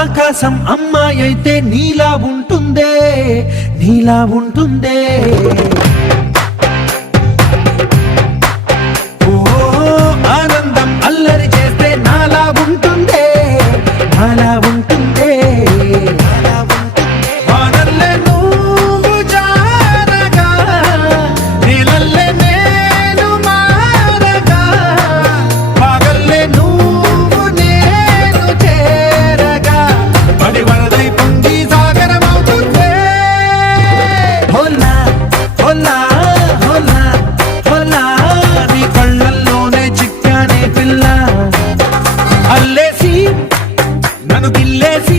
ఆకాశం అమ్మాయి అయితే నీలా ఉంటుందే, నీలా ఉంటుందే. ఆనందం అల్లరి చేస్తే నాలా ఉంటుందే, నాలా ఉంటుందే. వానల్లే నువ్వు జారగా, నీలల్లే నేను మారగా, పగల్లే నువ్వు నేను చేరగా, పడి వరదై పొంగి సాగరమవుతుందే. హోలా హోలా హోలా హోలా, నీ కళ్ళల్లోనే చిక్కానే పిల్ల. అల్లేసి నన్ను గిల్లేసి